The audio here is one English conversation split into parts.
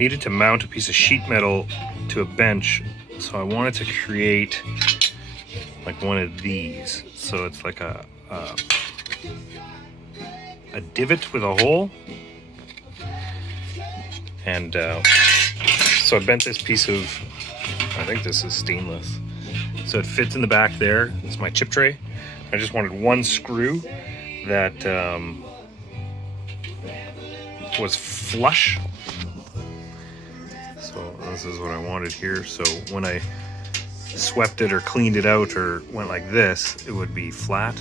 needed to mount a piece of sheet metal to a bench, so I wanted to create like one of these. So it's like a divot with a hole, and so I bent this piece of, I think this is stainless, so it fits in the back there. It's my chip tray. I just wanted one screw that was flush. So this is what I wanted here. So when I swept it or cleaned it out or went like this, it would be flat.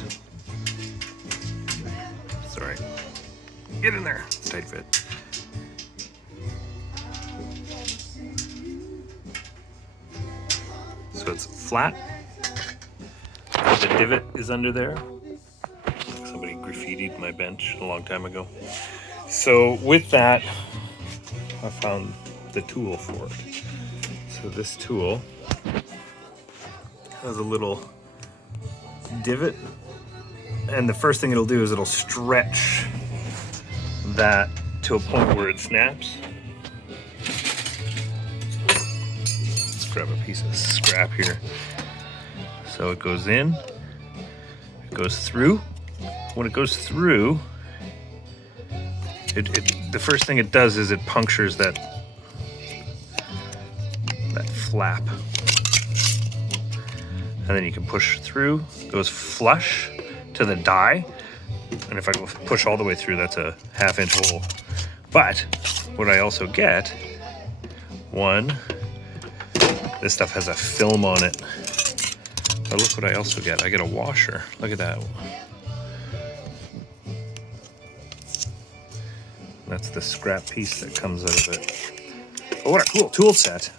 Sorry. Get in there. It's tight fit. So it's flat. The divot is under there. Somebody graffitied my bench a long time ago. So with that, I found the tool for it. So this tool has a little divot, and the first thing it'll do is it'll stretch that to a point where it snaps. Let's grab a piece of scrap here. So it goes in, it goes through. When it goes through, the first thing it does is it punctures that flap. And then you can push through, it goes flush to the die. And if I go push all the way through, that's a 1/2 inch hole. But what I also get, this stuff has a film on it. But look what I also get. I get a washer. Look at that. That's the scrap piece that comes out of it. Oh, what a cool tool set.